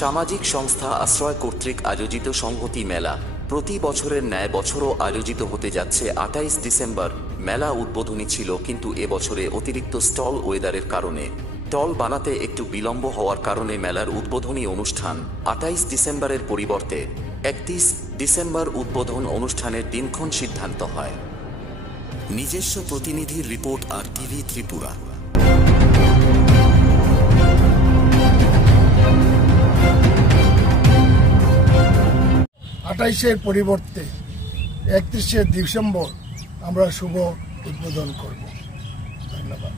সামাজিক সংস্থা আশ্রয় কর্তৃক আয়োজিত সংহতি মেলা প্রতি বছরের ন্যায় বছরও আয়োজিত হতে যাচ্ছে 28 ডিসেম্বর। মেলা উদ্বোধনী ছিল, কিন্তু এবছরে অতিরিক্ত স্টল ওয়েদারের কারণে স্টল বানাতে একটু বিলম্ব হওয়ার কারণে মেলার উদ্বোধনী অনুষ্ঠান 28 ডিসেম্বরের পরিবর্তে 31 ডিসেম্বর উদ্বোধন অনুষ্ঠানের দিনক্ষণ সিদ্ধান্ত হয়। নিজস্ব প্রতিনিধির রিপোর্ট আর টিভি ত্রিপুরা। 28-এর পরিবর্তে 31 ডিসেম্বর আমরা শুভ উদ্বোধন করব। ধন্যবাদ।